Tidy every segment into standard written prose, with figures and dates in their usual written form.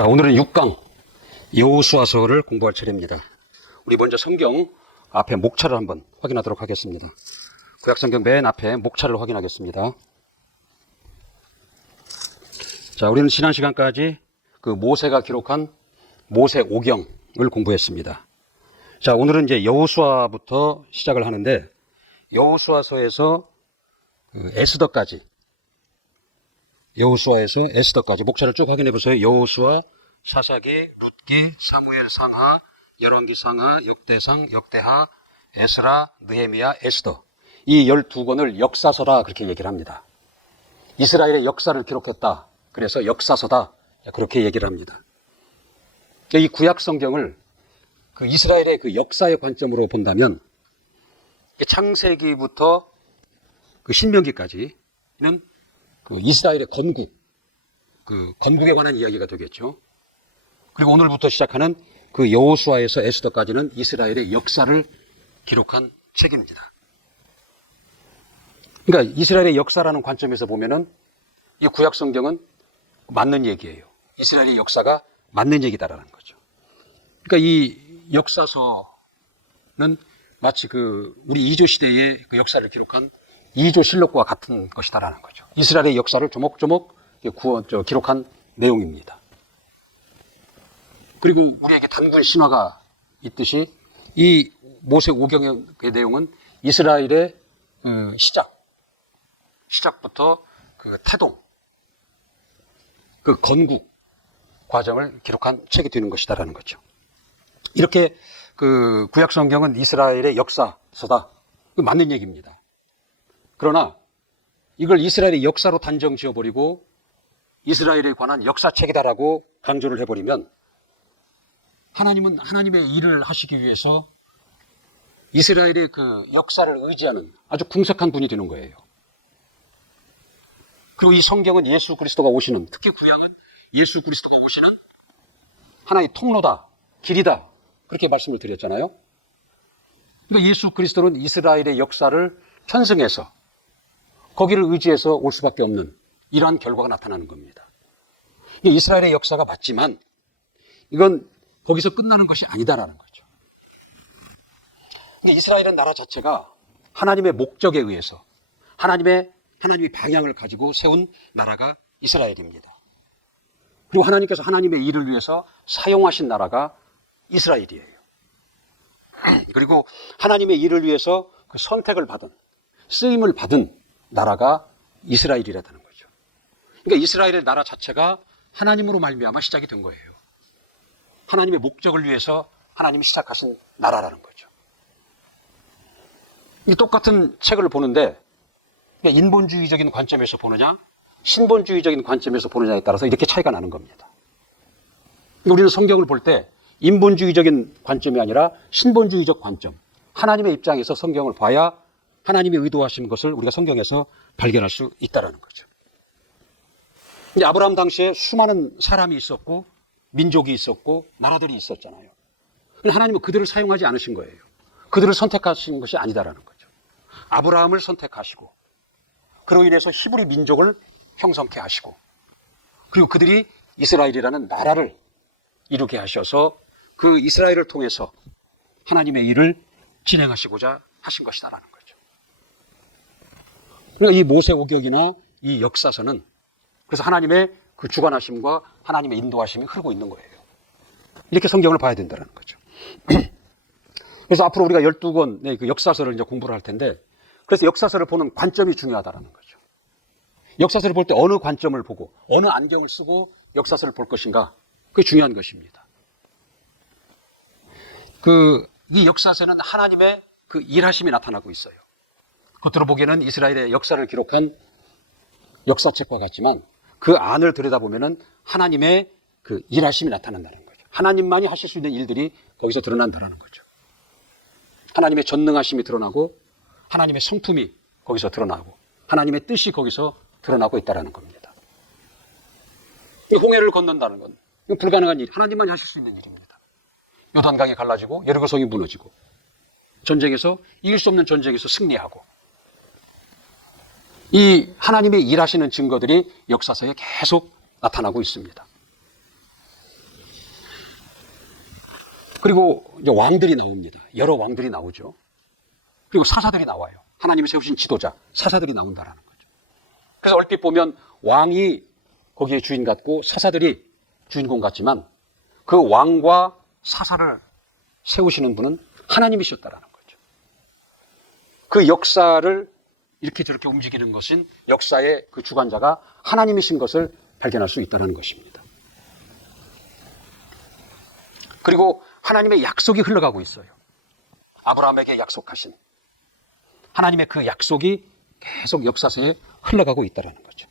자, 오늘은 6강 여호수아서를 공부할 차례입니다. 우리 먼저 성경 앞에 목차를 한번 확인하도록 하겠습니다. 구약성경 맨 앞에 목차를 확인하겠습니다. 자, 우리는 지난 시간까지 그 모세가 기록한 모세오경을 공부했습니다. 자, 오늘은 이제 여호수아부터 시작을 하는데, 여호수아서에서 여호수아에서 에스더까지 목차를 쭉 확인해 보세요. 여호수아, 사사기, 룻기, 사무엘 상하, 열왕기 상하, 역대상, 역대하, 에스라, 느헤미야, 에스더. 이 12권을 역사서라 그렇게 얘기를 합니다. 이스라엘의 역사를 기록했다. 그래서 역사서다. 그렇게 얘기를 합니다. 이 구약 성경을 그 이스라엘의 그 역사의 관점으로 본다면, 창세기부터 그 신명기까지는 그 이스라엘의 건국에 관한 이야기가 되겠죠. 그리고 오늘부터 시작하는 그 여호수아에서 에스더까지는 이스라엘의 역사를 기록한 책입니다. 그러니까 이스라엘의 역사라는 관점에서 보면은 이 구약 성경은 맞는 얘기예요. 이스라엘의 역사가 맞는 얘기다라는 거죠. 그러니까 이 역사서는 마치 우리 이조 시대의 그 역사를 기록한 이조 실록과 같은 것이다라는 거죠. 이스라엘의 역사를 조목조목 기록한 내용입니다. 그리고 우리에게 단군 신화가 있듯이 이 모세오경의 내용은 이스라엘의 시작부터 그 태동, 그 건국 과정을 기록한 책이 되는 것이다라는 거죠. 이렇게 그 구약 성경은 이스라엘의 역사서다. 맞는 얘기입니다. 그러나 이걸 이스라엘의 역사로 단정 지어버리고 이스라엘에 관한 역사책이다라고 강조를 해버리면, 하나님은 하나님의 일을 하시기 위해서 이스라엘의 그 역사를 의지하는 아주 궁색한 분이 되는 거예요. 그리고 이 성경은 예수 그리스도가 오시는, 특히 구약은 예수 그리스도가 오시는 하나의 통로다, 길이다, 그렇게 말씀을 드렸잖아요. 그러니까 예수 그리스도는 이스라엘의 역사를 편승해서 거기를 의지해서 올 수밖에 없는 이러한 결과가 나타나는 겁니다. 이스라엘의 역사가 맞지만 이건 거기서 끝나는 것이 아니다라는 거죠. 이스라엘은 나라 자체가 하나님의 목적에 의해서 하나님의 방향을 가지고 세운 나라가 이스라엘입니다. 그리고 하나님께서 하나님의 일을 위해서 사용하신 나라가 이스라엘이에요. 그리고 하나님의 일을 위해서 그 선택을 받은, 쓰임을 받은 나라가 이스라엘이라는 거죠. 그러니까 이스라엘의 나라 자체가 하나님으로 말미암아 시작이 된 거예요. 하나님의 목적을 위해서 하나님이 시작하신 나라라는 거죠. 이 똑같은 책을 보는데 인본주의적인 관점에서 보느냐, 신본주의적인 관점에서 보느냐에 따라서 이렇게 차이가 나는 겁니다. 우리는 성경을 볼 때 인본주의적인 관점이 아니라 신본주의적 관점, 하나님의 입장에서 성경을 봐야 하나님이 의도하신 것을 우리가 성경에서 발견할 수 있다는 거죠. 아브라함 당시에 수많은 사람이 있었고 민족이 있었고 나라들이 있었잖아요. 하나님은 그들을 사용하지 않으신 거예요. 그들을 선택하신 것이 아니다라는 거죠. 아브라함을 선택하시고 그로 인해서 히브리 민족을 형성케 하시고, 그리고 그들이 이스라엘이라는 나라를 이루게 하셔서 그 이스라엘을 통해서 하나님의 일을 진행하시고자 하신 것이다라는 거죠. 그러니까 이 모세오경이나 이 역사서는 그래서 하나님의 그 주관하심과 하나님의 인도하심이 흐르고 있는 거예요. 이렇게 성경을 봐야 된다는 거죠. 그래서 앞으로 우리가 12권의 그 역사서를 이제 공부를 할 텐데, 그래서 역사서를 보는 관점이 중요하다는 거죠. 역사서를 볼 때 어느 관점을 보고 어느 안경을 쓰고 역사서를 볼 것인가, 그게 중요한 것입니다. 이 역사서는 하나님의 그 일하심이 나타나고 있어요. 겉으로 보기에는 이스라엘의 역사를 기록한 역사책과 같지만 그 안을 들여다보면은 하나님의 그 일하심이 나타난다는 거죠. 하나님만이 하실 수 있는 일들이 거기서 드러난다는 거죠. 하나님의 전능하심이 드러나고 하나님의 성품이 거기서 드러나고 하나님의 뜻이 거기서 드러나고 있다는 겁니다. 홍해를 건넌다는 건 이건 불가능한 일, 하나님만이 하실 수 있는 일입니다. 요단강이 갈라지고 여리고성이 무너지고 전쟁에서, 이길 수 없는 전쟁에서 승리하고, 이 하나님의 일하시는 증거들이 역사서에 계속 나타나고 있습니다. 그리고 이제 왕들이 나옵니다. 여러 왕들이 나오죠. 그리고 사사들이 나와요. 하나님이 세우신 지도자, 사사들이 나온다라는 거죠. 그래서 얼핏 보면 왕이 거기에 주인 같고 사사들이 주인공 같지만 그 왕과 사사를 세우시는 분은 하나님이셨다라는 거죠. 그 역사를 이렇게 저렇게 움직이는 것은 역사의 그 주관자가 하나님이신 것을 발견할 수 있다는 것입니다. 그리고 하나님의 약속이 흘러가고 있어요. 아브라함에게 약속하신 하나님의 그 약속이 계속 역사서에 흘러가고 있다는 거죠.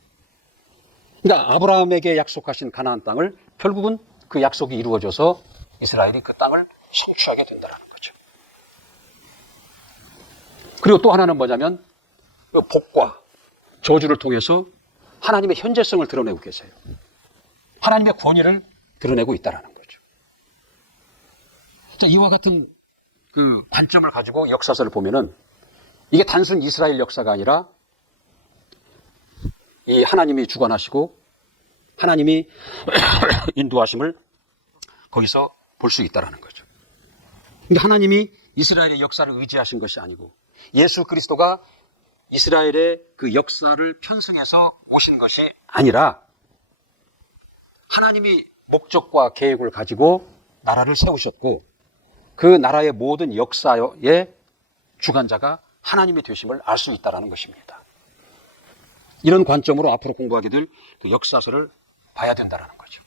그러니까 아브라함에게 약속하신 가나안 땅을 결국은 그 약속이 이루어져서 이스라엘이 그 땅을 성취하게 된다는 거죠. 그리고 또 하나는 뭐냐면 그 복과 저주를 통해서 하나님의 현재성을 드러내고 계세요. 하나님의 권위를 드러내고 있다는 거죠. 자, 이와 같은 그 관점을 가지고 역사서를 보면은 이게 단순 이스라엘 역사가 아니라 이 하나님이 주관하시고 하나님이 인도하심을 거기서 볼 수 있다는 거죠. 근데 하나님이 이스라엘의 역사를 의지하신 것이 아니고 예수 그리스도가 이스라엘의 그 역사를 편승해서 오신 것이 아니라 하나님이 목적과 계획을 가지고 나라를 세우셨고 그 나라의 모든 역사의 주관자가 하나님이 되심을 알 수 있다는 것입니다. 이런 관점으로 앞으로 공부하게 될 그 역사서를 봐야 된다는 거죠.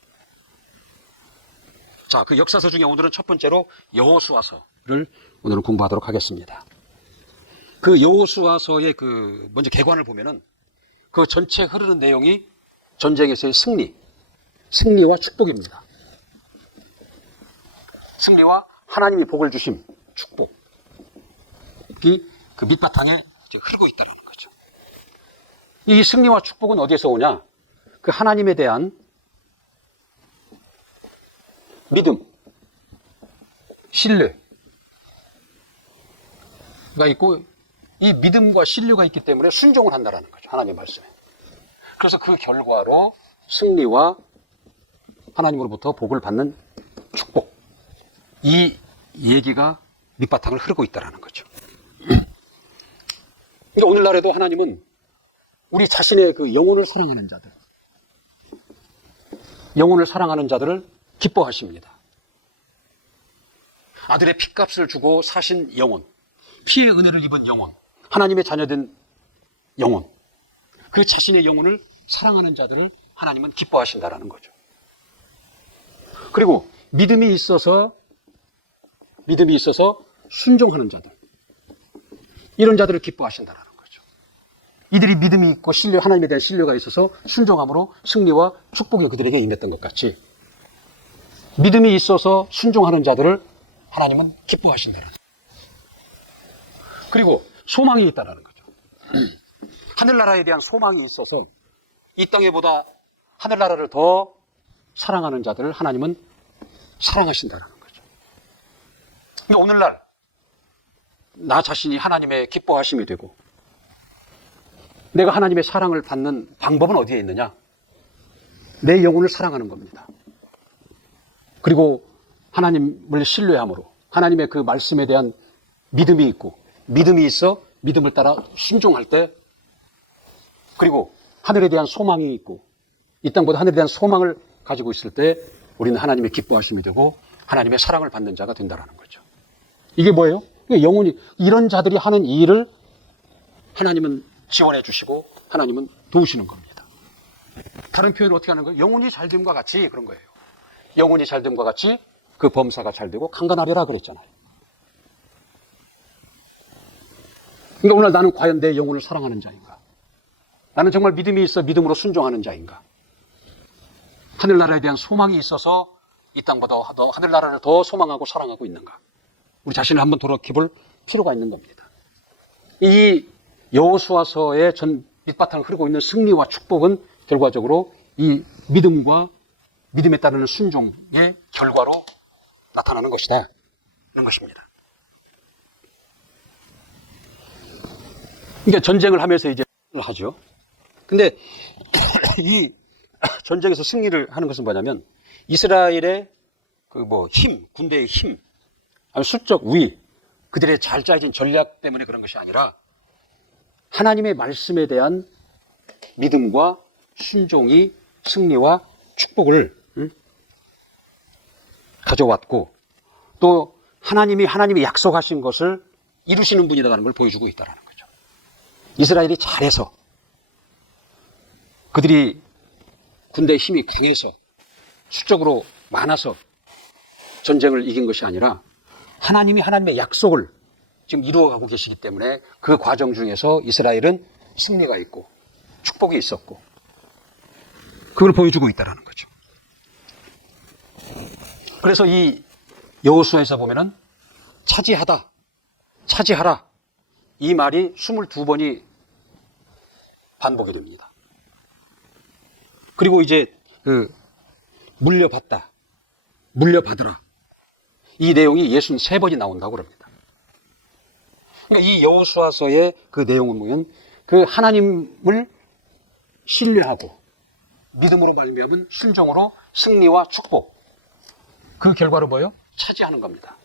자, 그 역사서 중에 오늘은 첫 번째로 여호수아서를 오늘은 공부하도록 하겠습니다. 그 여호수아서의 그 먼저 개관을 보면은 그 전체 흐르는 내용이 전쟁에서의 승리와 축복입니다. 승리와 하나님이 복을 주심, 축복이 그 밑바탕에 흐르고 있다는 거죠. 이 승리와 축복은 어디에서 오냐? 그 하나님에 대한 믿음, 신뢰가 있고 이 믿음과 신뢰가 있기 때문에 순종을 한다는 거죠. 하나님의 말씀에. 그래서 그 결과로 승리와 하나님으로부터 복을 받는 축복. 이 얘기가 밑바탕을 흐르고 있다는 거죠. 그러니까 오늘날에도 하나님은 우리 자신의 그 영혼을 사랑하는 자들을 기뻐하십니다. 아들의 핏값을 주고 사신 영혼, 피의 은혜를 입은 영혼, 하나님의 자녀된 영혼, 그 자신의 영혼을 사랑하는 자들을 하나님은 기뻐하신다라는 거죠. 그리고 믿음이 있어서 순종하는 자들, 이런 자들을 기뻐하신다라는 거죠. 이들이 믿음이 있고 하나님에 대한 신뢰가 있어서 순종함으로 승리와 축복이 그들에게 임했던 것 같이 믿음이 있어서 순종하는 자들을 하나님은 기뻐하신다라는 거죠. 그리고 소망이 있다라는 거죠. 하늘나라에 대한 소망이 있어서 이 땅에보다 하늘나라를 더 사랑하는 자들을 하나님은 사랑하신다라는 거죠. 근데 오늘날 나 자신이 하나님의 기뻐하심이 되고 내가 하나님의 사랑을 받는 방법은 어디에 있느냐? 내 영혼을 사랑하는 겁니다. 그리고 하나님을 신뢰함으로 하나님의 그 말씀에 대한 믿음이 있고 믿음이 있어 믿음을 따라 순종할 때 그리고 하늘에 대한 소망이 있고 이 땅보다 하늘에 대한 소망을 가지고 있을 때 우리는 하나님의 기뻐하심이 되고 하나님의 사랑을 받는 자가 된다는 거죠. 이게 뭐예요? 영혼이 이런 자들이 하는 이 일을 하나님은 지원해 주시고 하나님은 도우시는 겁니다. 다른 표현을 어떻게 하는 거예요? 영혼이 잘됨과 같이 그런 거예요. 영혼이 잘됨과 같이 그 범사가 잘되고 강건하리라 그랬잖아요. 그러니까 오늘 나는 과연 내 영혼을 사랑하는 자인가? 나는 정말 믿음이 있어 믿음으로 순종하는 자인가? 하늘나라에 대한 소망이 있어서 이 땅보다 하늘나라를 더 소망하고 사랑하고 있는가? 우리 자신을 한번 돌아볼 필요가 있는 겁니다. 이 여호수아서의 전 밑바탕을 흐르고 있는 승리와 축복은 결과적으로 이 믿음과 믿음에 따르는 순종의 결과로 나타나는 것이다. 이런 것입니다. 그러니까 전쟁을 하면서 이제 하죠. 근데 이 전쟁에서 승리를 하는 것은 뭐냐면 이스라엘의 그 군대의 힘, 아니 수적 우위, 그들의 잘 짜여진 전략 때문에 그런 것이 아니라 하나님의 말씀에 대한 믿음과 순종이 승리와 축복을 가져왔고, 또 하나님이 약속하신 것을 이루시는 분이라는 걸 보여주고 있다는 거죠. 이스라엘이 잘해서, 그들이 군대의 힘이 강해서, 수적으로 많아서 전쟁을 이긴 것이 아니라 하나님이 하나님의 약속을 지금 이루어가고 계시기 때문에 그 과정 중에서 이스라엘은 승리가 있고 축복이 있었고, 그걸 보여주고 있다는 거죠. 그래서 이 여호수아에서 보면은 차지하다, 차지하라, 이 말이 22번이 반복이 됩니다. 그리고 이제 물려받다, 물려받으라, 이 내용이 63번이 나온다고 그럽니다. 그러니까 이 여호수아서의 그 내용은 보면 그 하나님을 신뢰하고 믿음으로 말미암은 순종으로 승리와 축복, 그 결과로 뭐예요? 차지하는 겁니다.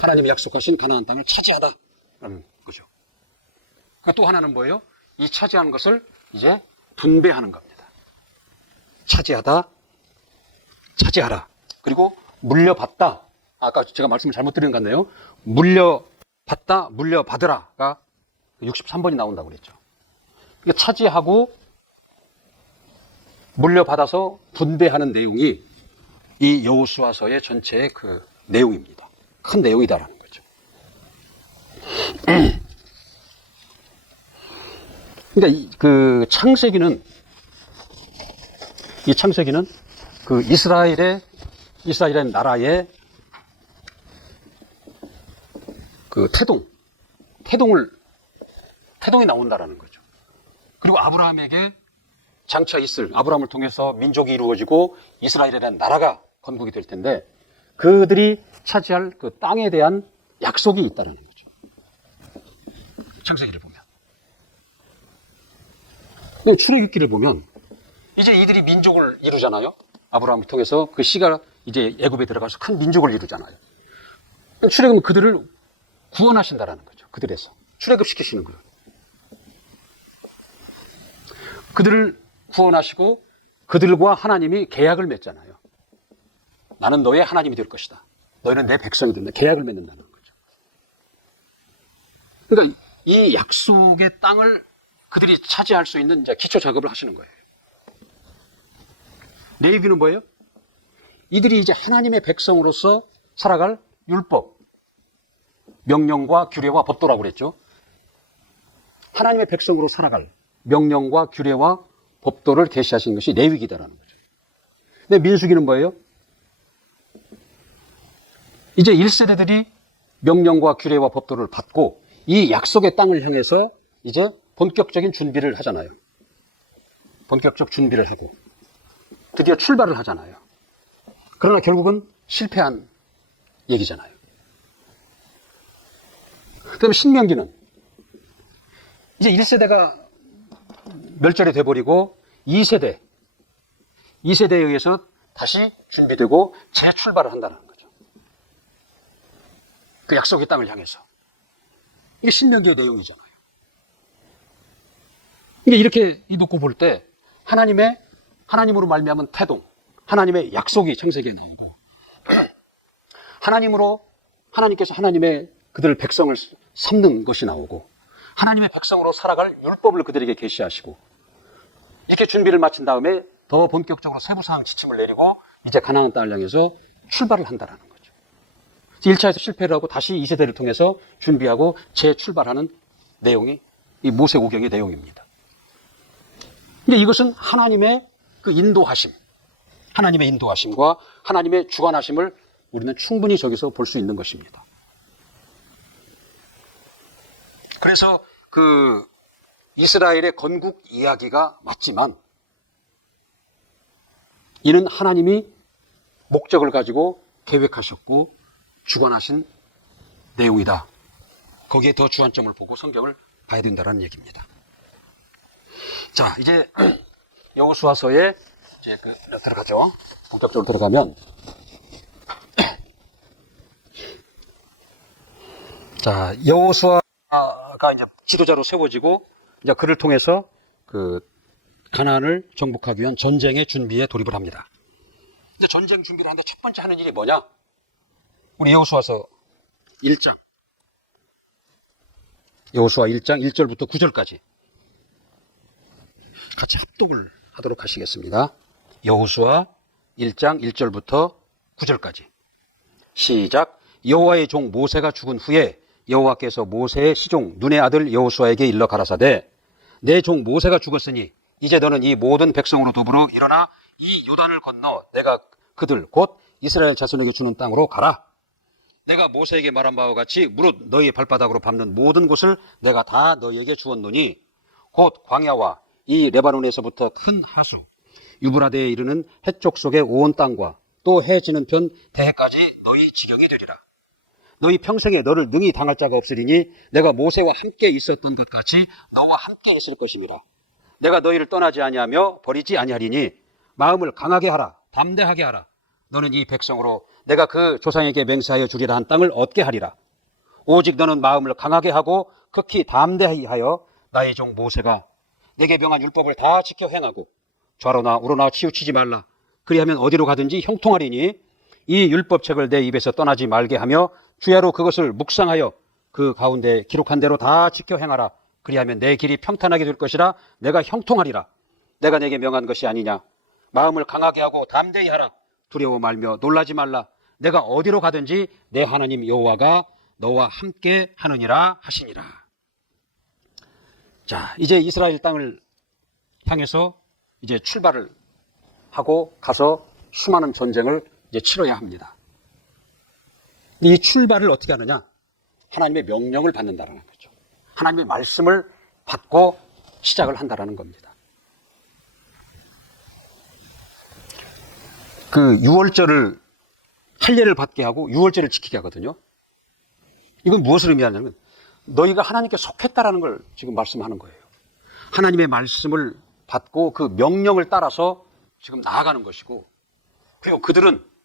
하나님이 약속하신 가나안 땅을 차지하다라는 거죠. 그러니까 또 하나는 뭐예요? 이 차지하는 것을 이제 분배하는 겁니다. 차지하다, 차지하라. 그리고 물려받다. 아까 제가 말씀을 잘못 드린 것 같네요. 물려받다, 물려받으라가 63번이 나온다고 그랬죠. 그러니까 차지하고 물려받아서 분배하는 내용이 이 여호수아서의 전체의 그 내용입니다. 큰 내용이다라는 거죠. 그러니까 그 창세기는 그 이스라엘의 나라의 그 태동이 나온다라는 거죠. 그리고 아브라함에게 장차 있을, 아브라함을 통해서 민족이 이루어지고 이스라엘이라는 나라가 건국이 될 텐데, 그들이 차지할 그 땅에 대한 약속이 있다는 거죠. 창세기를 보면. 출애굽기를 보면 이제 이들이 민족을 이루잖아요. 아브라함을 통해서 그 씨가 이제 애굽에 들어가서 큰 민족을 이루잖아요. 출애굽은 그들을 구원하신다라는 거죠. 그들에서 출애굽시키시는 거예요. 그들을 구원하시고 그들과 하나님이 계약을 맺잖아요. 나는 너의 하나님이 될 것이다. 너희는 내 백성이 된다. 계약을 맺는다는 거죠. 그러니까 이 약속의 땅을 그들이 차지할 수 있는 이제 기초 작업을 하시는 거예요. 레위기는 뭐예요? 이들이 이제 하나님의 백성으로서 살아갈 율법, 명령과 규례와 법도라고 그랬죠. 하나님의 백성으로 살아갈 명령과 규례와 법도를 계시하신 것이 레위기다라는 거죠. 근데 민수기는 뭐예요? 이제 1세대들이 명령과 규례와 법도를 받고 이 약속의 땅을 향해서 이제 본격적인 준비를 하잖아요. 본격적 준비를 하고 드디어 출발을 하잖아요. 그러나 결국은 실패한 얘기잖아요. 그다음에 신명기는 이제 1세대가 멸절이 돼버리고 2세대에 의해서 다시 준비되고 재출발을 한다는 거죠. 그 약속의 땅을 향해서. 이게 신명기의 내용이잖아요. 그러니까 이렇게 놓고 볼 때 하나님으로 말미암은 태동, 하나님의 약속이 창세기에 나오고, 하나님께서 하나님의 그들 백성을 삼는 것이 나오고, 하나님의 백성으로 살아갈 율법을 그들에게 계시하시고, 이렇게 준비를 마친 다음에 더 본격적으로 세부사항 지침을 내리고 이제 가나안 땅을 향해서 출발을 한다는 거죠. 1차에서 실패를 하고 다시 2세대를 통해서 준비하고 재출발하는 내용이 이 모세오경의 내용입니다. 근데 이것은 하나님의 그 하나님의 인도하심과 하나님의 주관하심을 우리는 충분히 저기서 볼 수 있는 것입니다. 그래서 그 이스라엘의 건국 이야기가 맞지만 이는 하나님이 목적을 가지고 계획하셨고 주관하신 내용이다. 거기에 더 주안점을 보고 성경을 봐야 된다는 얘기입니다. 자, 이제 여호수아서에 이제 들어가죠. 본격적으로 들어가면 자, 여호수아가 이제 지도자로 세워지고 이제 그를 통해서 그 가나안을 정복하기 위한 전쟁의 준비에 돌입을 합니다. 이제 전쟁 준비를 하는데 첫 번째 하는 일이 뭐냐? 우리 여호수아서 1장. 여호수아 1장 1절부터 9절까지 같이 합독을 하도록 하시겠습니다. 여호수아 1장 1절부터 9절까지. 시작. 여호와의 종 모세가 죽은 후에 여호와께서 모세의 시종 눈의 아들 여호수아에게 일러 가라사대 내 종 모세가 죽었으니 이제 너는 이 모든 백성으로 더불어 일어나 이 요단을 건너 내가 그들 곧 이스라엘 자손에게 주는 땅으로 가라. 내가 모세에게 말한 바와 같이 무릇 너희 발바닥으로 밟는 모든 곳을 내가 다 너희에게 주었노니 곧 광야와 이 레바논에서부터 큰 하수 유브라데에 이르는 해쪽 속의 온 땅과 또 해 지는 편 대해까지 너희 지경이 되리라. 너희 평생에 너를 능히 당할 자가 없으리니 내가 모세와 함께 있었던 것 같이 너와 함께 있을 것임이라. 내가 너희를 떠나지 아니하며 버리지 아니하리니 마음을 강하게 하라. 담대하게 하라. 너는 이 백성으로 내가 그 조상에게 맹세하여 주리라 한 땅을 얻게 하리라. 오직 너는 마음을 강하게 하고 극히 담대히 하여 나의 종 모세가 내게 명한 율법을 다 지켜 행하고 좌로나 우로나 치우치지 말라. 그리하면 어디로 가든지 형통하리니 이 율법책을 내 입에서 떠나지 말게 하며 주야로 그것을 묵상하여 그 가운데 기록한 대로 다 지켜 행하라. 그리하면 내 길이 평탄하게 될 것이라. 내가 형통하리라. 내가 내게 명한 것이 아니냐. 마음을 강하게 하고 담대히 하라. 두려워 말며 놀라지 말라. 내가 어디로 가든지 내 하나님 여호와가 너와 함께 하느니라 하시니라. 자, 이제 이스라엘 땅을 향해서 이제 출발을 하고 가서 수많은 전쟁을 이제 치러야 합니다. 이 출발을 어떻게 하느냐? 하나님의 명령을 받는다라는 거죠. 하나님의 말씀을 받고 시작을 한다라는 겁니다. 그 유월절을 할례를 받게 하고 유월절을 지키게 하거든요. 이건 무엇을 의미하냐면 너희가 하나님께 속했다라는 걸 지금 말씀하는 거예요. 하나님의 말씀을 받고 그 명령을 따라서 지금 나아가는 것이고, 그리고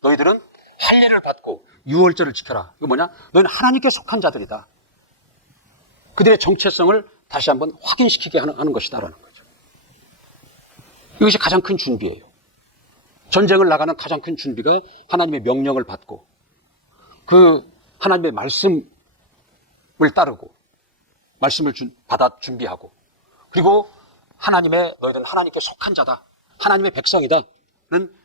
너희들은 할례를 받고 유월절을 지켜라. 이거 뭐냐? 너희는 하나님께 속한 자들이다. 그들의 정체성을 다시 한번 확인시키게 하는 것이다라는 거죠. 이것이 가장 큰 준비예요. 전쟁을 나가는 가장 큰 준비가 하나님의 명령을 받고 그 하나님의 말씀을 따르고 말씀을 받아 준비하고, 그리고 너희들은 하나님께 속한 자다, 하나님의 백성이다는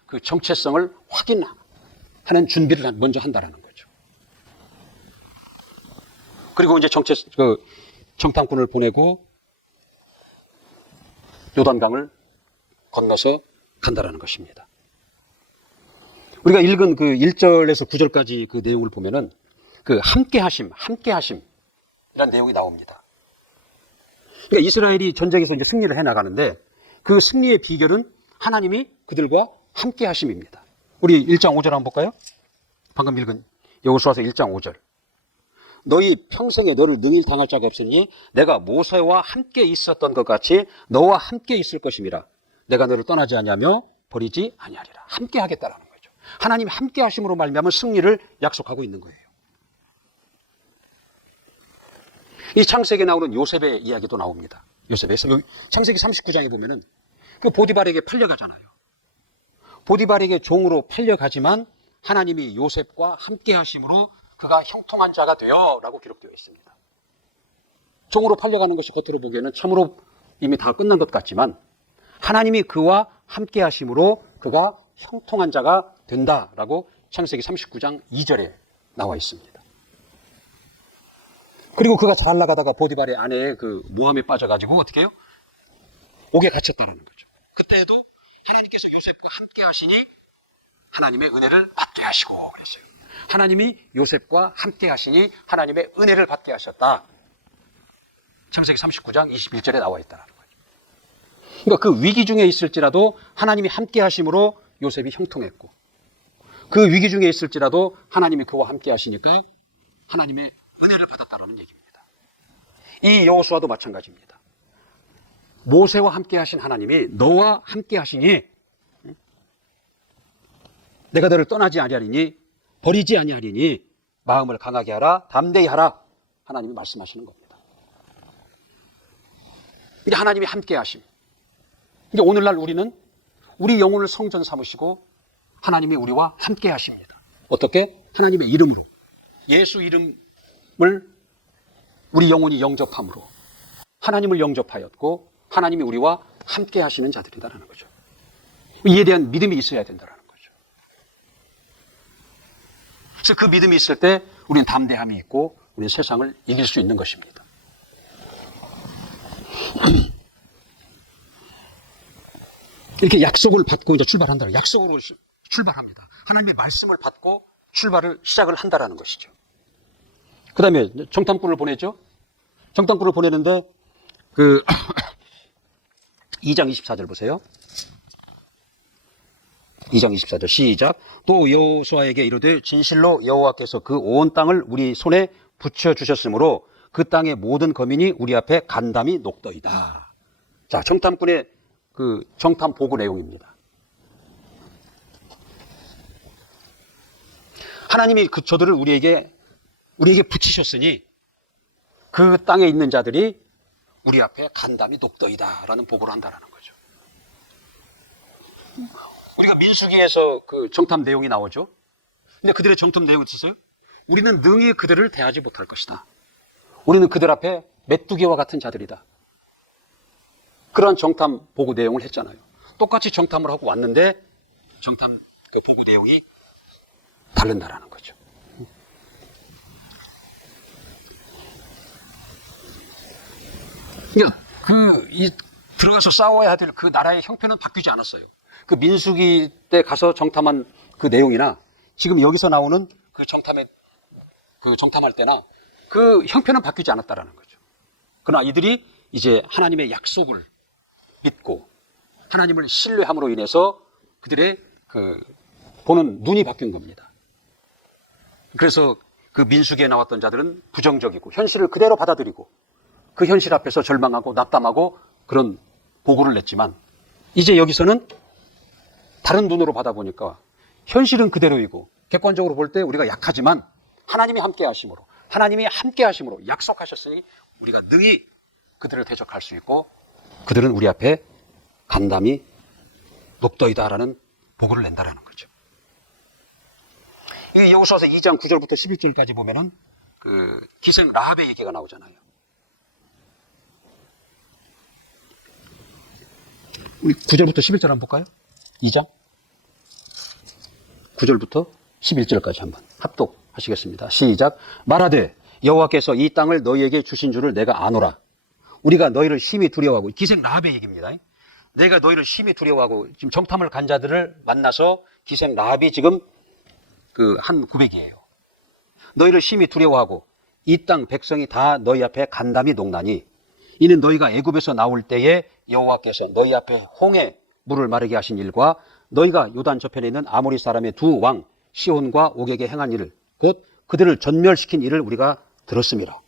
그 정체성을 확인하는 준비를 먼저 한다라는 거죠. 그리고 이제 정탐꾼을 보내고 요단강을 건너서 간다라는 것입니다. 우리가 읽은 그 1절에서 9절까지 그 내용을 보면은 그 함께하심이라는 내용이 나옵니다. 그러니까 이스라엘이 전쟁에서 이제 승리를 해 나가는데 그 승리의 비결은 하나님이 그들과 함께하심입니다. 우리 1장 5절 한번 볼까요? 방금 읽은 여호수아서 1장 5절. 너희 평생에 너를 능히 당할 자가 없으니 내가 모세와 함께 있었던 것 같이 너와 함께 있을 것임이라. 내가 너를 떠나지 아니하며 버리지 아니하리라. 함께 하겠다라는 거죠. 하나님이 함께 하심으로 말미암아 승리를 약속하고 있는 거예요. 이 창세기에 나오는 요셉의 이야기도 나옵니다. 요셉에서 창세기 39장에 보면은 그 보디발에게 팔려가잖아요. 보디발에게 종으로 팔려가지만 하나님이 요셉과 함께 하심으로 그가 형통한 자가 되어라고 기록되어 있습니다. 종으로 팔려가는 것이 겉으로 보기에는 참으로 이미 다 끝난 것 같지만 하나님이 그와 함께 하심으로 그가 형통한 자가 된다라고 창세기 39장 2절에 나와 있습니다. 그리고 그가 잘 나가다가 보디발의 아내의 그 모함에 빠져가지고 어떻게 해요? 옥에 갇혔다는 거죠. 그때에도 하나님께서 요셉과 함께 하시니 하나님의 은혜를 받게 하시고 그랬어요. 하나님이 요셉과 함께 하시니 하나님의 은혜를 받게 하셨다. 창세기 39장 21절에 나와 있다는 거죠. 그러니까 그 위기 중에 있을지라도 하나님이 함께 하심으로 요셉이 형통했고, 그 위기 중에 있을지라도 하나님이 그와 함께 하시니까 하나님의 은혜를 받았다는 얘기입니다. 이 여호수아도 마찬가지입니다. 모세와 함께 하신 하나님이 너와 함께 하시니 내가 너를 떠나지 아니하리니 버리지 아니하리니 마음을 강하게 하라, 담대히 하라. 하나님이 말씀하시는 겁니다. 이게 하나님이 함께 하심. 이게 오늘날 우리는 우리 영혼을 성전 삼으시고 하나님이 우리와 함께 하십니다. 어떻게? 하나님의 이름으로. 예수 이름을 우리 영혼이 영접함으로 하나님을 영접하였고 하나님이 우리와 함께 하시는 자들이다라는 거죠. 이에 대한 믿음이 있어야 된다는 거죠. 그래서 그 믿음이 있을 때 우리는 담대함이 있고 우리는 세상을 이길 수 있는 것입니다. 이렇게 약속을 받고 이제 출발한다. 약속으로 출발합니다. 하나님의 말씀을 받고 시작을 한다라는 것이죠. 그 다음에 정탐꾼을 보내죠. 정탐꾼을 보내는데 2장 24절 보세요. 2장 24절 시작. 또 여호수아에게 이르되 진실로 여호와께서 그 온 땅을 우리 손에 붙여주셨으므로 그 땅의 모든 거민이 우리 앞에 간담이 녹더이다. 자, 정탐꾼의 그 정탐 보고 내용입니다. 하나님이 저들을 우리에게 붙이셨으니 그 땅에 있는 자들이 우리 앞에 간담이 녹더이다 라는 보고를 한다는 거죠. 우리가 민수기에서 그 정탐 내용이 나오죠. 근데 그들의 정탐 내용이 있어요. 우리는 능히 그들을 대하지 못할 것이다. 우리는 그들 앞에 메뚜기와 같은 자들이다. 그런 정탐 보고 내용을 했잖아요. 똑같이 정탐을 하고 왔는데 정탐 그 보고 내용이 다른다라는 거죠. 들어가서 싸워야 될 그 나라의 형편은 바뀌지 않았어요. 그 민수기 때 가서 정탐한 그 내용이나 지금 여기서 나오는 그 정탐할 때나 그 형편은 바뀌지 않았다라는 거죠. 그러나 이들이 이제 하나님의 약속을 믿고 하나님을 신뢰함으로 인해서 그들의 보는 눈이 바뀐 겁니다. 그래서 그 민수기에 나왔던 자들은 부정적이고 현실을 그대로 받아들이고 그 현실 앞에서 절망하고 낙담하고 그런 보고를 냈지만 이제 여기서는 다른 눈으로 받아보니까 현실은 그대로이고 객관적으로 볼 때 우리가 약하지만 하나님이 함께 하심으로 약속하셨으니 우리가 능히 그들을 대적할 수 있고 그들은 우리 앞에 간담이 녹더이다라는 보고를 낸다라는 거죠. 이 여호수아서 2장 9절부터 11절까지 보면은 그 기생 라합의 얘기가 나오잖아요. 우리 9절부터 11절 한번 볼까요? 2장 9절부터 11절까지 한번 합독하시겠습니다. 시작. 말하되 여호와께서 이 땅을 너희에게 주신 줄을 내가 아노라. 우리가 너희를 심히 두려워하고, 기생 라합의 얘기입니다. 내가 너희를 심히 두려워하고, 지금 정탐을 간 자들을 만나서 기생 라합이 지금 한 고백이에요. 너희를 심히 두려워하고 이 땅 백성이 다 너희 앞에 간담이 녹나니 이는 너희가 애굽에서 나올 때에 여호와께서 너희 앞에 홍해 물을 마르게 하신 일과 너희가 요단 저편에 있는 아모리 사람의 두 왕 시온과 옥에게 행한 일을 곧 그들을 전멸시킨 일을 우리가 들었음이라.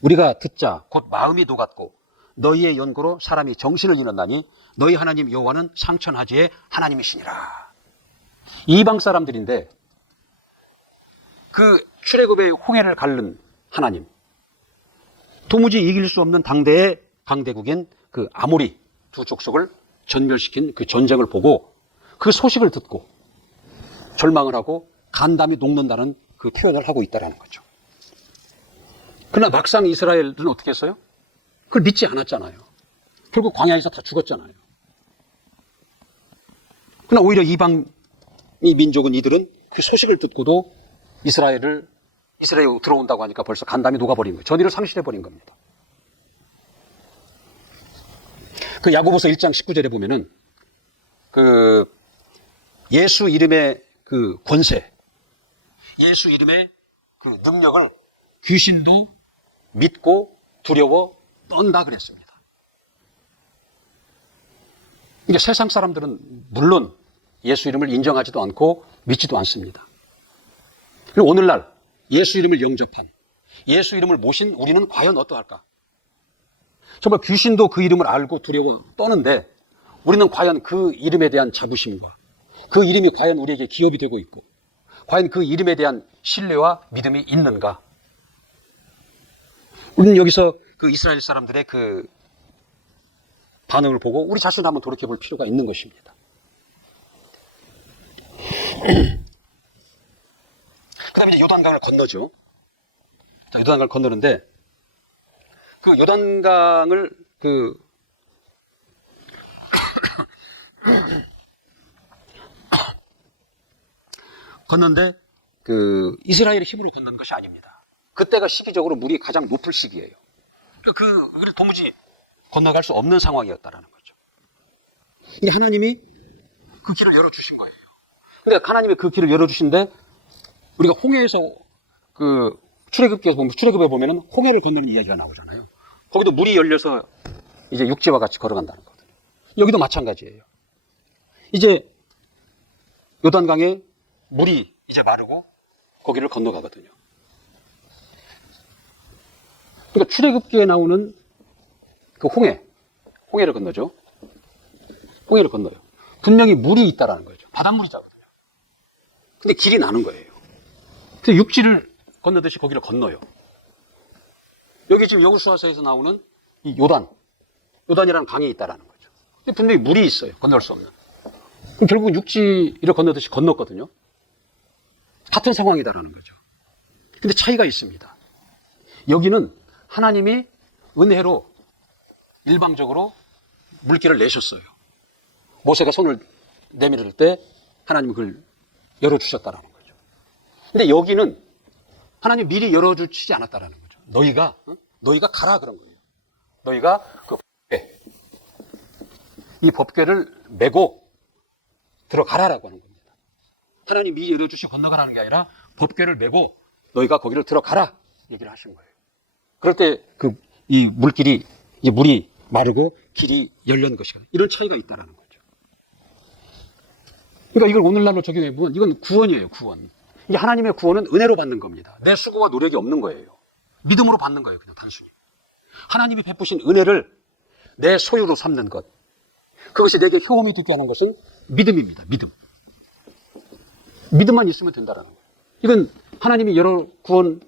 우리가 듣자 곧 마음이 녹았고 너희의 연고로 사람이 정신을 잃었나니 너희 하나님 여호와는 상천하지의 하나님이시니라. 이방 사람들인데 그 출애굽의 홍해를 가른 하나님, 도무지 이길 수 없는 당대의 강대국인 그 아모리 두 족속을 전멸시킨 그 전쟁을 보고 그 소식을 듣고 절망을 하고 간담이 녹는다는 그 표현을 하고 있다는 거죠. 그러나 막상 이스라엘은 어떻게 했어요? 그걸 믿지 않았잖아요. 결국 광야에서 다 죽었잖아요. 그러나 오히려 이방 민족은 이들은 그 소식을 듣고도 이스라엘에 들어온다고 하니까 벌써 간담이 녹아버린 거예요. 전의를 상실해버린 겁니다. 그 야고보서 1장 19절에 보면은 그 예수 이름의 그 권세, 예수 이름의 그 능력을 귀신도 믿고 두려워 떤다 그랬습니다. 이게 세상 사람들은 물론 예수 이름을 인정하지도 않고 믿지도 않습니다. 그리고 오늘날 예수 이름을 영접한, 예수 이름을 모신 우리는 과연 어떠할까? 정말 귀신도 그 이름을 알고 두려워 떠는데 우리는 과연 그 이름에 대한 자부심과 그 이름이 과연 우리에게 기업이 되고 있고 과연 그 이름에 대한 신뢰와 믿음이 있는가? 우리는 여기서 그 이스라엘 사람들의 그 반응을 보고 우리 자신을 한번 돌이켜 볼 필요가 있는 것입니다. 그 다음에 이제 요단강을 건너죠. 자, 요단강을 건너는데, 그 요단강을 건넌데, 이스라엘의 힘으로 건넌 것이 아닙니다. 그때가 시기적으로 물이 가장 높을 시기예요. 그러니까 그걸 도무지 건너갈 수 없는 상황이었다라는 거죠. 근데 하나님이 그 길을 열어주신 거예요. 근데 하나님이 그 길을 열어주신데, 우리가 홍해에서 출애굽에 보면은 홍해를 건너는 이야기가 나오잖아요. 거기도 물이 열려서 이제 육지와 같이 걸어간다는 거거든요. 여기도 마찬가지예요. 이제 요단강에 물이 이제 마르고 거기를 건너가거든요. 그러니까 출애굽기에 나오는 그 홍해를 건너죠. 홍해를 건너요. 분명히 물이 있다라는 거죠. 바닷물이잖아요. 근데 길이 나는 거예요. 그래서 육지를 건너듯이 거기를 건너요. 여기 지금 여호수아서에서 나오는 이 요단이라는 강이 있다라는 거죠. 근데 분명히 물이 있어요. 건널 수 없는. 결국은 육지를 건너듯이 건넜거든요. 같은 상황이다라는 거죠. 근데 차이가 있습니다. 여기는 하나님이 은혜로 일방적으로 물길을 내셨어요. 모세가 손을 내밀을 때 하나님이 그걸 열어주셨다라는 거죠. 근데 여기는 하나님 미리 열어주시지 않았다라는 거죠. 너희가 가라 그런 거예요. 너희가 이 법궤를 메고 들어가라라고 하는 겁니다. 하나님 미리 열어주시고 건너가라는 게 아니라 법궤를 메고 너희가 거기를 들어가라 얘기를 하신 거예요. 그럴 때 이 물길이 이제 물이 마르고 길이 열린 것이다. 이런 차이가 있다라는 거죠. 그러니까 이걸 오늘날로 적용해 보면 이건 구원이에요, 구원. 이게 하나님의 구원은 은혜로 받는 겁니다. 내 수고와 노력이 없는 거예요. 믿음으로 받는 거예요, 그냥 단순히. 하나님이 베푸신 은혜를 내 소유로 삼는 것. 그것이 내게 효험이 되게 하는 것은 믿음입니다, 믿음. 믿음만 있으면 된다는 거예요. 이건 하나님이 여러 구원을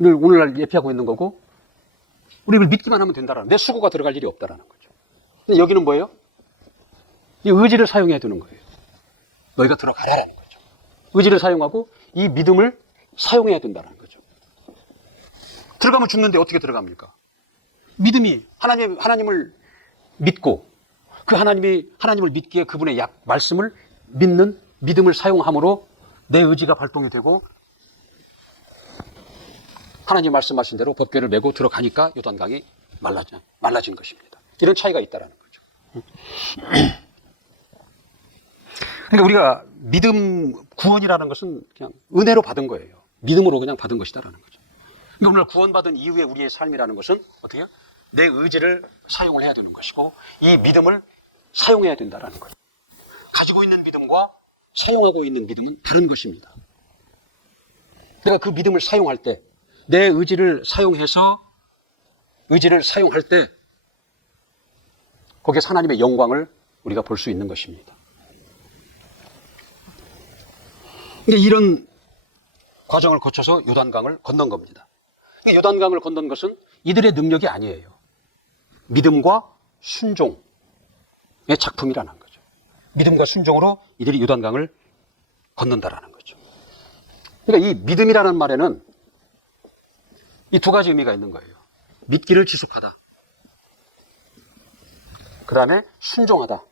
오늘날 예표하고 있는 거고, 우리를 믿기만 하면 된다라는 거예요. 내 수고가 들어갈 일이 없다라는 거죠. 근데 여기는 뭐예요? 이 의지를 사용해야 되는 거예요. 너희가 들어가라라는 거죠. 의지를 사용하고 이 믿음을 사용해야 된다는 거죠. 들어가면 죽는데 어떻게 들어갑니까? 믿음이 하나님을 믿고 그 하나님을 믿기에 그분의 말씀을 믿는 믿음을 사용함으로 내 의지가 발동이 되고 하나님 말씀하신 대로 법궤를 메고 들어가니까 요단강이 말라진 것입니다. 이런 차이가 있다는 거죠. 그러니까 우리가 믿음, 구원이라는 것은 그냥 은혜로 받은 거예요. 믿음으로 그냥 받은 것이다라는 거죠. 그러니까 오늘 구원받은 이후에 우리의 삶이라는 것은 어떻게 해요? 내 의지를 사용을 해야 되는 것이고 이 믿음을 사용해야 된다라는 거죠. 가지고 있는 믿음과 사용하고 있는 믿음은 다른 것입니다. 내가 그 믿음을 사용할 때 내 의지를 사용해서 의지를 사용할 때 거기에서 하나님의 영광을 우리가 볼 수 있는 것입니다. 이런 과정을 거쳐서 요단강을 건넌 겁니다. 요단강을 건넌 것은 이들의 능력이 아니에요. 믿음과 순종의 작품이라는 거죠. 믿음과 순종으로 이들이 요단강을 건넌다라는 거죠. 그러니까 이 믿음이라는 말에는 이 두 가지 의미가 있는 거예요. 믿기를 지속하다. 그 다음에 순종하다.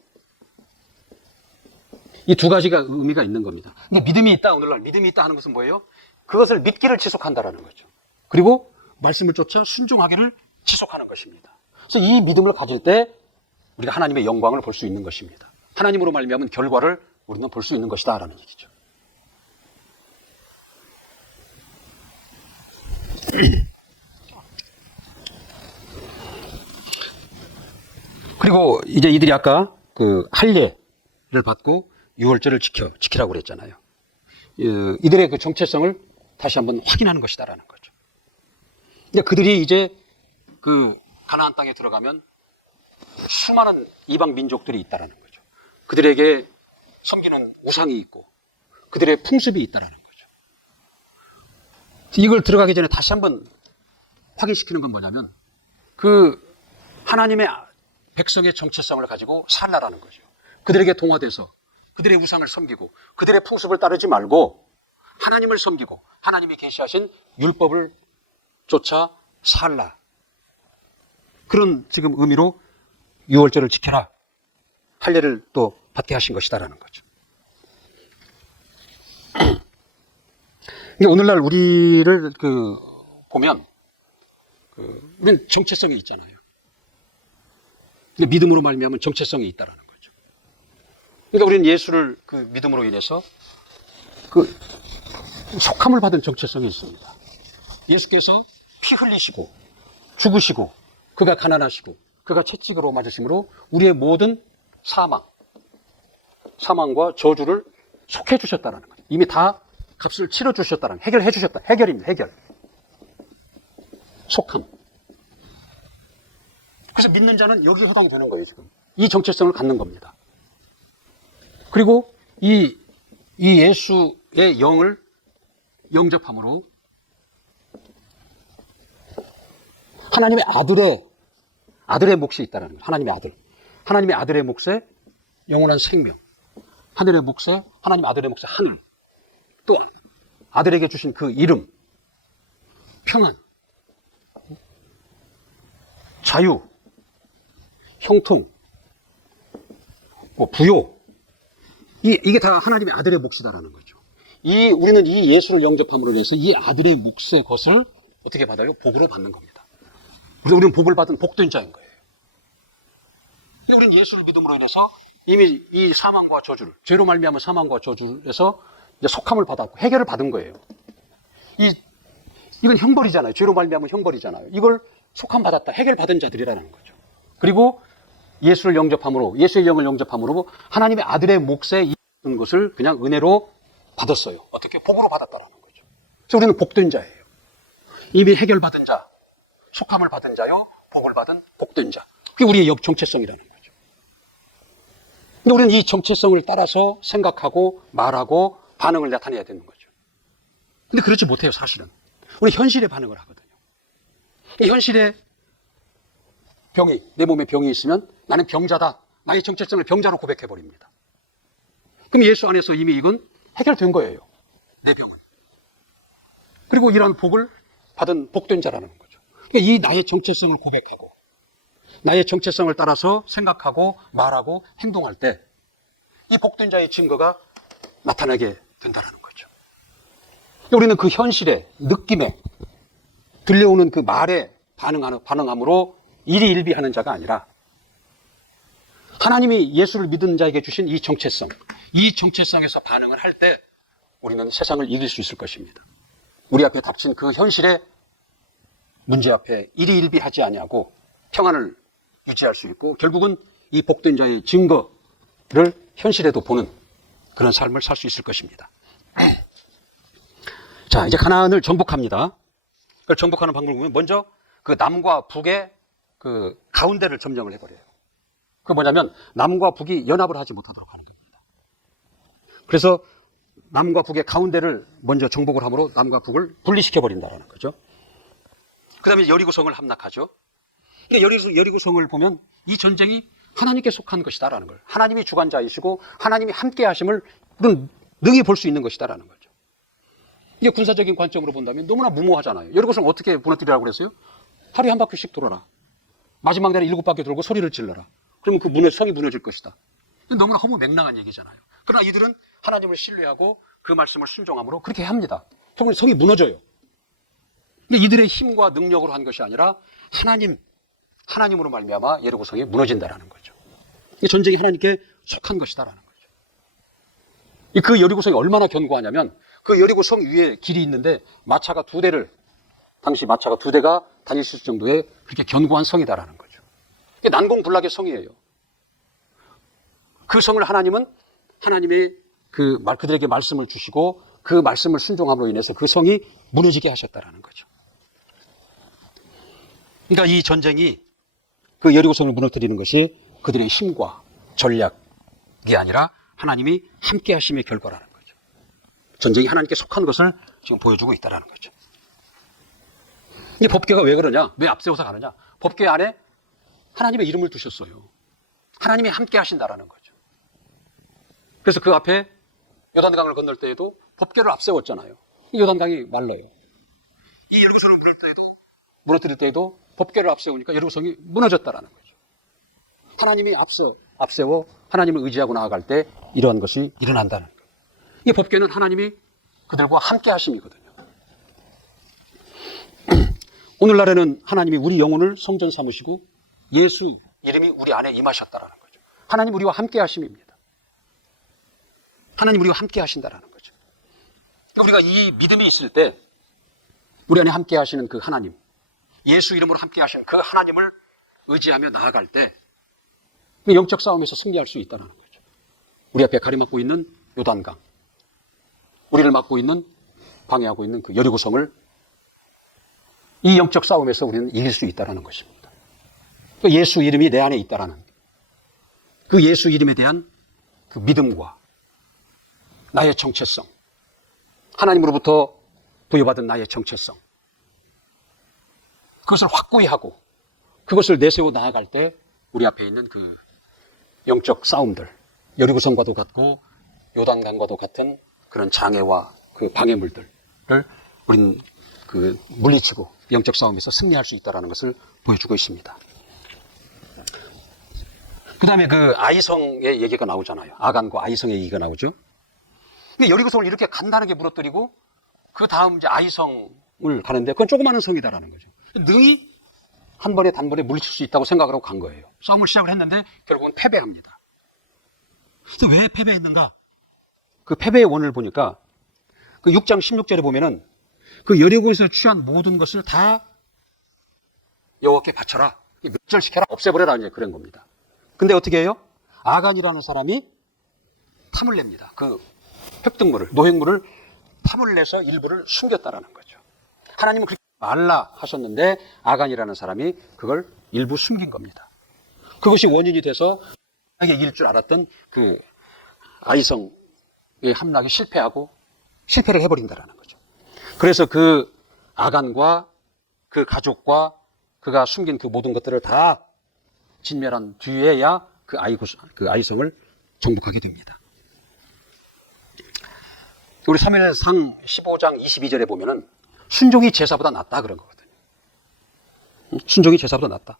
이 두 가지가 의미가 있는 겁니다. 근데 믿음이 있다, 오늘날 믿음이 있다 하는 것은 뭐예요? 그것을 믿기를 지속한다라는 거죠. 그리고 말씀을 쫓아 순종하기를 지속하는 것입니다. 그래서 이 믿음을 가질 때 우리가 하나님의 영광을 볼 수 있는 것입니다. 하나님으로 말미암은 결과를 우리는 볼 수 있는 것이다 라는 얘기죠. 그리고 이제 이들이 아까 그 할례를 받고 유월절을 지키라고 그랬잖아요. 이들의 그 정체성을 다시 한번 확인하는 것이다라는 거죠. 근데 그들이 이제 그 가나안 땅에 들어가면 수많은 이방 민족들이 있다라는 거죠. 그들에게 섬기는 우상이 있고 그들의 풍습이 있다라는 거죠. 이걸 들어가기 전에 다시 한번 확인시키는 건 뭐냐면 그 하나님의 백성의 정체성을 가지고 살라라는 거죠. 그들에게 동화돼서 그들의 우상을 섬기고 그들의 풍습을 따르지 말고 하나님을 섬기고 하나님이 계시하신 율법을 쫓아 살라. 그런 지금 의미로 유월절을 지켜라. 할례를 또 받게 하신 것이다라는 거죠. 오늘날 우리를 보면 우리는 정체성이 있잖아요. 믿음으로 말미암은 정체성이 있다라는 거죠. 그러니까 우리는 예수를 믿음으로 인해서 속함을 받은 정체성이 있습니다. 예수께서 피 흘리시고 죽으시고 그가 가난하시고 그가 채찍으로 맞으심으로 우리의 모든 사망과 저주를 속해 주셨다는 거죠. 이미 다 값을 치러 주셨다는, 해결해 주셨다. 해결입니다. 해결. 속함. 그래서 믿는 자는 여기에 해당되는 거예요, 지금. 이 정체성을 갖는 겁니다. 그리고 이 예수의 영을 영접함으로 하나님의 아들의 몫이 있다는 거예요. 하나님의 아들. 하나님의 아들의 몫에 영원한 생명. 하나님의 아들의 몫에 하늘. 또 아들에게 주신 그 이름, 평안, 자유, 형통, 부요. 이게 다 하나님의 아들의 몫이다라는 거죠. 우리는 이 예수를 영접함으로 해서 이 아들의 몫의 것을 어떻게 받아요? 복으로 받는 겁니다. 우리는 복을 받은 복된 자인 거예요. 우리는 예수를 믿음으로 인해서 이미 이 사망과 저주를, 죄로 말미암은 사망과 저주에서 이제 속함을 받았고 해결을 받은 거예요. 이건 형벌이잖아요. 죄로 말미암은 형벌이잖아요. 이걸 속함 받았다, 해결 받은 자들이라는 거죠. 그리고 예수의 영을 영접함으로 하나님의 아들의 몫에 있는 것을 그냥 은혜로 받았어요. 어떻게? 복으로 받았다라는 거죠. 그래서 우리는 복된 자예요. 이미 해결받은 자, 속함을 받은 자요, 복을 받은 복된 자. 그게 우리의 정체성이라는 거죠. 근데 우리는 이 정체성을 따라서 생각하고 말하고 반응을 나타내야 되는 거죠. 근데 그렇지 못해요, 사실은. 우리 현실에 반응을 하거든요. 현실에 내 몸에 병이 있으면 나는 병자다. 나의 정체성을 병자로 고백해버립니다. 그럼 예수 안에서 이미 이건 해결된 거예요. 내 병은. 그리고 이런 복을 받은 복된 자라는 거죠. 그러니까 이 나의 정체성을 고백하고 나의 정체성을 따라서 생각하고 말하고 행동할 때 이 복된 자의 증거가 나타나게 된다는 거죠. 우리는 그 현실에, 느낌에, 들려오는 그 말에 반응함으로 일희일비하는 자가 아니라 하나님이 예수를 믿은 자에게 주신 이 정체성에서 반응을 할 때 우리는 세상을 이길 수 있을 것입니다. 우리 앞에 닥친 그 현실의 문제 앞에 일희일비하지 아니하고 평안을 유지할 수 있고 결국은 이 복된 자의 증거를 현실에도 보는 그런 삶을 살 수 있을 것입니다. 자, 이제 가나안을 정복합니다. 그걸 정복하는 방법을 보면 먼저 그 남과 북의 그 가운데를 점령을 해버려요. 그게 뭐냐면 남과 북이 연합을 하지 못하도록 하는 겁니다. 그래서 남과 북의 가운데를 먼저 정복을 함으로 남과 북을 분리시켜버린다는 거죠. 그 다음에 여리고성을 함락하죠. 그러니까 여리고성을 보면 이 전쟁이 하나님께 속한 것이다라는 걸. 하나님이 주관자이시고 하나님이 함께 하심을 우리는 능히 볼 수 있는 것이다라는 거죠. 이게 군사적인 관점으로 본다면 너무나 무모하잖아요. 여리고성 어떻게 무너뜨리라고 그랬어요? 하루에 한 바퀴씩 돌아라. 마지막 날에 7바퀴 돌고 소리를 질러라. 그러면 그 성이 무너질 것이다. 너무나 허무맹랑한 얘기잖아요. 그러나 이들은 하나님을 신뢰하고 그 말씀을 순종함으로 그렇게 합니다. 그러면 성이 무너져요. 근데 이들의 힘과 능력으로 한 것이 아니라 하나님으로 말미암아 여리고성이 무너진다라는 거죠. 전쟁이 하나님께 속한 것이다라는 거죠. 그 여리고성이 얼마나 견고하냐면 그 여리고성 위에 길이 있는데 당시 마차가 2대가 다닐 수 있을 정도의 그렇게 견고한 성이다라는 거죠. 난공불락의 성이에요. 그 성을 하나님의 그들에게 말씀을 주시고 그 말씀을 순종함으로 인해서 그 성이 무너지게 하셨다라는 거죠. 그러니까 이 전쟁이 그 여리고성을 무너뜨리는 것이 그들의 힘과 전략이 아니라 하나님이 함께 하심의 결과라는 거죠. 전쟁이 하나님께 속한 것을 지금 보여주고 있다는 거죠. 이 법궤가 왜 그러냐? 왜 앞세워서 가느냐? 법궤 안에 하나님의 이름을 두셨어요. 하나님이 함께 하신다라는 거죠. 그래서 그 앞에 요단강을 건널 때에도 법궤를 앞세웠잖아요. 이 요단강이 말라요. 이 여리고성을 무너뜨릴 때에도 법궤를 앞세우니까 여리고성이 무너졌다라는 거죠. 하나님이 앞세워 하나님을 의지하고 나아갈 때 이러한 것이 일어난다는 거예요. 이 법궤는 하나님이 그들과 함께 하심이거든요. 오늘날에는 하나님이 우리 영혼을 성전 삼으시고 예수 이름이 우리 안에 임하셨다라는 거죠. 하나님 우리와 함께 하심입니다. 하나님 우리와 함께 하신다라는 거죠. 우리가 이 믿음이 있을 때 우리 안에 함께 하시는 그 하나님, 예수 이름으로 함께 하시는 그 하나님을 의지하며 나아갈 때 영적 싸움에서 승리할 수 있다는 거죠. 우리 앞에 가리막고 있는 요단강, 우리를 막고 있는, 방해하고 있는 그 여리고성을 이 영적 싸움에서 우리는 이길 수 있다는 것입니다. 그 예수 이름이 내 안에 있다라는 그 예수 이름에 대한 그 믿음과 나의 정체성, 하나님으로부터 부여받은 나의 정체성, 그것을 확고히 하고 그것을 내세워 나아갈 때 우리 앞에 있는 그 영적 싸움들, 여리고성과도 같고 요단강과도 같은 그런 장애와 그 방해물들을 우리는 그 물리치고 영적 싸움에서 승리할 수 있다는 것을 보여주고 있습니다. 그 다음에 그 아이성의 얘기가 나오잖아요. 아간과 아이성의 얘기가 나오죠. 근데 여리고성을 이렇게 간단하게 무너뜨리고 그 다음 이제 아이성을 가는데 그건 조그마한 성이다라는 거죠. 능히 한 번에 단번에 물리칠 수 있다고 생각을 하고 간 거예요. 싸움을 시작을 했는데 결국은 패배합니다. 그래서 왜 패배했는가? 그 패배의 원인을 보니까 그 6장 16절에 보면은 그 여리고에서 취한 모든 것을 다 여호와께 바쳐라, 멸절시켜라, 없애버려라, 이제 그런 겁니다. 근데 어떻게 해요? 아간이라는 사람이 탐을 냅니다. 그 획득물을, 노획물을 탐을 내서 일부를 숨겼다라는 거죠. 하나님은 그렇게 말라 하셨는데 아간이라는 사람이 그걸 일부 숨긴 겁니다. 그것이 원인이 돼서 이게 이길 줄 알았던 그 아이성의 함락이 실패를 해버린다라는 거죠. 그래서 그 아간과 그 가족과 그가 숨긴 그 모든 것들을 다 진멸한 뒤에야 그 아이성을 정복하게 됩니다. 우리 사무엘상 15장 22절에 보면은 순종이 제사보다 낫다 그런 거거든요. 순종이 제사보다 낫다.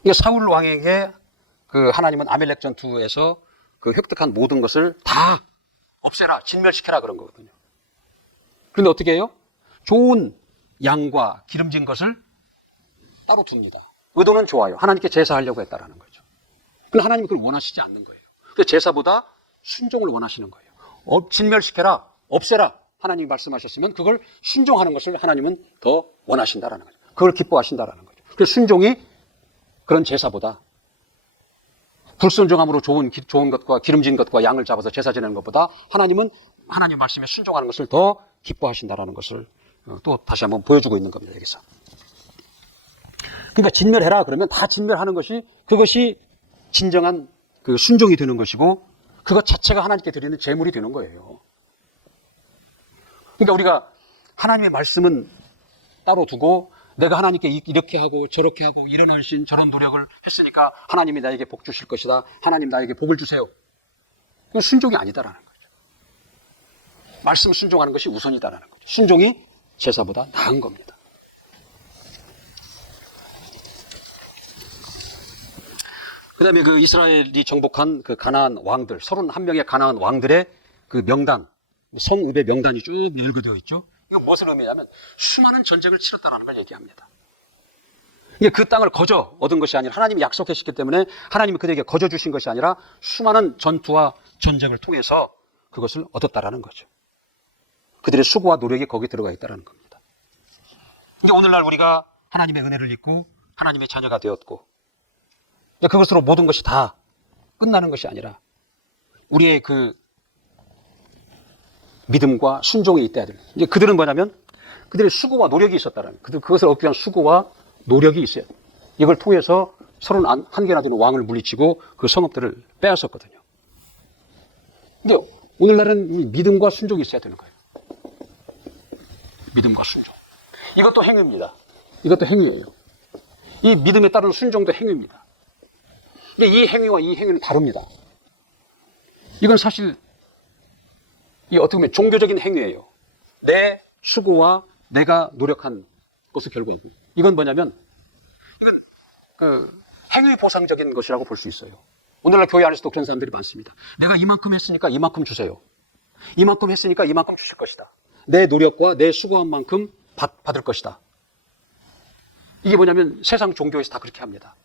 그러니까 사울 왕에게 그 하나님은 아멜렉 전투에서 그 획득한 모든 것을 다 없애라, 진멸시켜라 그런 거거든요. 그런데 어떻게 해요? 좋은 양과 기름진 것을 따로 둡니다. 의도는 좋아요. 하나님께 제사하려고 했다라는 거죠. 그런데 하나님은 그걸 원하시지 않는 거예요. 그래서 제사보다 순종을 원하시는 거예요. 진멸시켜라, 없애라 하나님이 말씀하셨으면 그걸 순종하는 것을 하나님은 더 원하신다라는 거죠. 그걸 기뻐하신다라는 거죠. 그래서 순종이 그런 제사보다, 불순종함으로 좋은 것과 기름진 것과 양을 잡아서 제사 지내는 것보다 하나님은 하나님 말씀에 순종하는 것을 더 기뻐하신다라는 것을 또 다시 한번 보여주고 있는 겁니다. 여기서. 그러니까 진멸해라 그러면 다 진멸하는 것이, 그것이 진정한 그 순종이 되는 것이고 그것 자체가 하나님께 드리는 제물이 되는 거예요. 그러니까 우리가 하나님의 말씀은 따로 두고 내가 하나님께 이렇게 하고 저렇게 하고 이런 헌신 저런 노력을 했으니까 하나님이 나에게 복 주실 것이다, 하나님 나에게 복을 주세요, 그건 순종이 아니다라는 거죠. 말씀 순종하는 것이 우선이다라는 거죠. 순종이 제사보다 나은 겁니다. 그 다음에 그 이스라엘이 정복한 그 가나안 왕들, 31명의 가나안 왕들의 그 명단, 성읍의 명단이 쭉 열거되어 있죠. 이거 무엇을 의미하냐면 수많은 전쟁을 치렀다는 걸 얘기합니다. 이게 그 땅을 거저 얻은 것이 아니라 하나님이 약속하셨기 때문에 하나님이 그들에게 거저 주신 것이 아니라 수많은 전투와 전쟁을 통해서 그것을 얻었다라는 거죠. 그들의 수고와 노력이 거기에 들어가 있다는 겁니다. 이제 오늘날 우리가 하나님의 은혜를 입고 하나님의 자녀가 되었고 그것으로 모든 것이 다 끝나는 것이 아니라 우리의 그 믿음과 순종이 있어야 돼요. 이제 그들은 뭐냐면 그들의 수고와 노력이 있었다라는 거예요. 그것을 얻기 위한 수고와 노력이 있어야 돼요. 이걸 통해서 31개나 되는 왕을 물리치고 그 성읍들을 빼앗았거든요. 근데 오늘날은 믿음과 순종이 있어야 되는 거예요. 믿음과 순종. 이것도 행위입니다. 이것도 행위예요. 이 믿음에 따른 순종도 행위입니다. 근데 이 행위와 이 행위는 다릅니다. 이건 사실 이 어떻게 보면 종교적인 행위예요. 내 수고와 내가 노력한 것을 결국 이건 뭐냐면 이건 그 행위 보상적인 것이라고 볼 수 있어요. 오늘날 교회 안에서도 그런 사람들이 많습니다. 내가 이만큼 했으니까 이만큼 주세요. 이만큼 했으니까 이만큼 주실 것이다. 내 노력과 내 수고한 만큼 받을 것이다. 이게 뭐냐면 세상 종교에서 다 그렇게 합니다.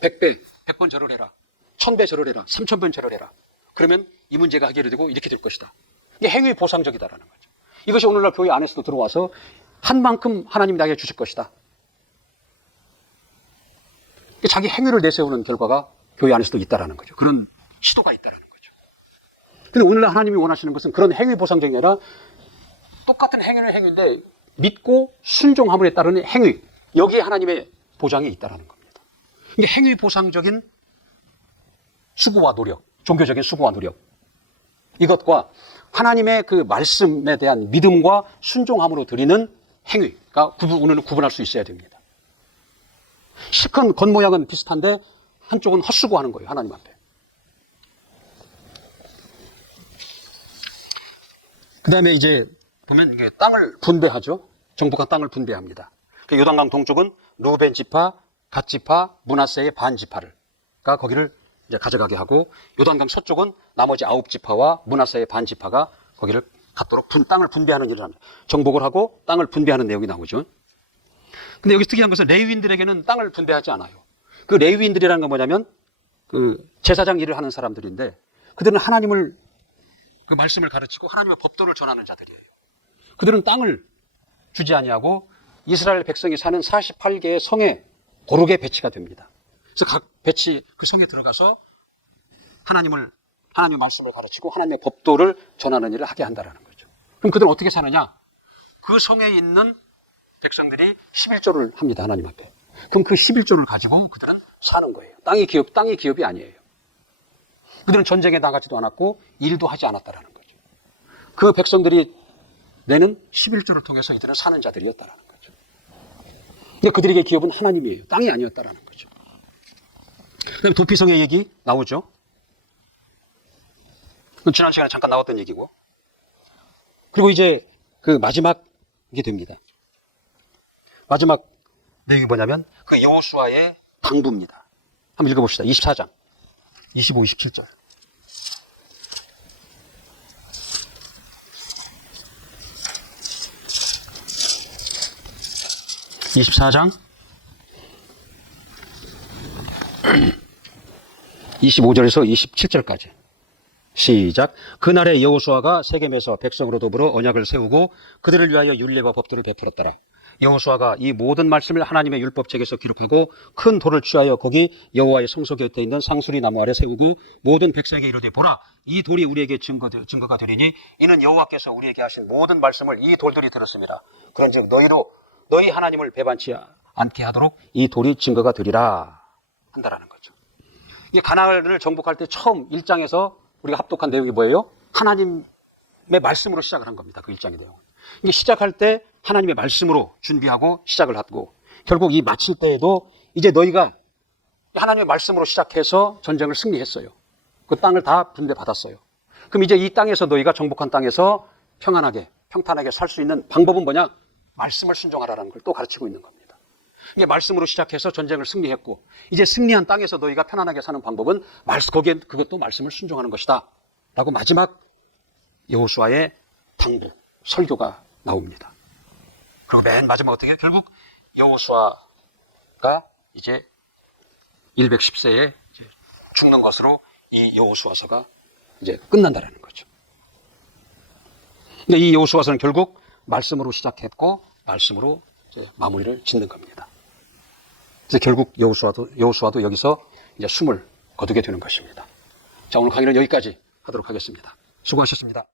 100배, 100번 절을 해라. 1000배 절을 해라. 3000번 절을 해라. 그러면 이 문제가 해결되고 이렇게 될 것이다. 이게 행위 보상적이다라는 거죠. 이것이 오늘날 교회 안에서도 들어와서 한 만큼 하나님이 나에게 주실 것이다. 자기 행위를 내세우는 결과가 교회 안에서도 있다라는 거죠. 그런 시도가 있다라는 거죠. 근데 오늘날 하나님이 원하시는 것은 그런 행위 보상적이 아니라 똑같은 행위는 행위인데 믿고 순종함에 따르는 행위. 여기에 하나님의 보장이 있다라는 겁니다. 이게 행위 보상적인 수고와 노력, 종교적인 수고와 노력. 이것과 하나님의 그 말씀에 대한 믿음과 순종함으로 드리는 행위가 오늘은 구분할 수 있어야 됩니다. 시큰 겉모양은 비슷한데 한쪽은 헛수고하는 거예요. 하나님 앞에. 그 다음에 이제 보면 이게 땅을 분배하죠. 정복한 땅을 분배합니다. 요단강 동쪽은 루벤 지파, 갓 지파, 므낫세의 반 지파를 거기를 이제 가져가게 하고 요단강 서쪽은 나머지 9지파와 므낫세의 반 지파가 거기를 갖도록 땅을 분배하는 일을 합니다. 정복을 하고 땅을 분배하는 내용이 나오죠. 근데 여기서 특이한 것은 레위인들에게는 땅을 분배하지 않아요. 그 레위인들이라는 건 뭐냐면 그 제사장 일을 하는 사람들인데 그들은 하나님을 그 말씀을 가르치고 하나님의 법도를 전하는 자들이에요. 그들은 땅을 주지 아니하고 이스라엘 백성이 사는 48개의 성에 고르게 배치가 됩니다. 그래서 각 그 성에 들어가서 하나님의 말씀을 가르치고 하나님의 법도를 전하는 일을 하게 한다는 거죠. 그럼 그들은 어떻게 사느냐? 그 성에 있는 백성들이 11조를 합니다. 하나님 앞에. 그럼 그 11조를 가지고 그들은 사는 거예요. 땅이 기업이 아니에요. 그들은 전쟁에 나가지도 않았고 일도 하지 않았다라는 거죠. 그 백성들이 내는 11조를 통해서 이들은 사는 자들이었다라는 거죠. 근데 그들에게 기업은 하나님이에요. 땅이 아니었다라는 거죠. 그다음에 도피성의 얘기 나오죠. 지난 시간에 잠깐 나왔던 얘기고. 그리고 이제 그 마지막이 됩니다. 마지막 내용이 뭐냐면 그 여호수아의 당부입니다. 한번 읽어봅시다. 24장 25, 27절. 24장 25절에서 27절까지 시작. 그날에 여호수아가 세겜에서 백성으로 더불어 언약을 세우고 그들을 위하여 율례와 법도를 베풀었더라. 여호수아가 이 모든 말씀을 하나님의 율법책에서 기록하고 큰 돌을 취하여 거기 여호와의 성소 곁에 있는 상수리 나무 아래 세우고 모든 백성에게 이르되 보라 이 돌이 우리에게 증거가 되리니 이는 여호와께서 우리에게 하신 모든 말씀을 이 돌들이 들었습니다. 그런즉 너희도 너희 하나님을 배반치 않게 하도록 이 돌이 증거가 되리라 한다라는 거죠. 이 가나안을 정복할 때 처음 1장에서 우리가 합독한 내용이 뭐예요? 하나님의 말씀으로 시작을 한 겁니다. 그 1장의 내용은. 이게 시작할 때 하나님의 말씀으로 준비하고 시작을 하고 결국 이 마칠 때에도 이제 너희가 하나님의 말씀으로 시작해서 전쟁을 승리했어요. 그 땅을 다 분배받았어요. 그럼 이제 이 땅에서 너희가 정복한 땅에서 평탄하게 살 수 있는 방법은 뭐냐? 말씀을 순종하라는 걸 또 가르치고 있는 겁니다. 이게 말씀으로 시작해서 전쟁을 승리했고 이제 승리한 땅에서 너희가 편안하게 사는 방법은 거기에 그것도 말씀을 순종하는 것이다 라고 마지막 여호수아의 당부, 설교가 나옵니다. 그리고 맨 마지막 어떻게 결국 여호수아가 이제 110세에 죽는 것으로 이 여호수아서가 이제 끝난다라는 거죠. 근데 이 여호수아서는 결국 말씀으로 시작했고 말씀으로 이제 마무리를 짓는 겁니다. 그래서 결국 여호수아도 여기서 이제 숨을 거두게 되는 것입니다. 자, 오늘 강의는 여기까지 하도록 하겠습니다. 수고하셨습니다.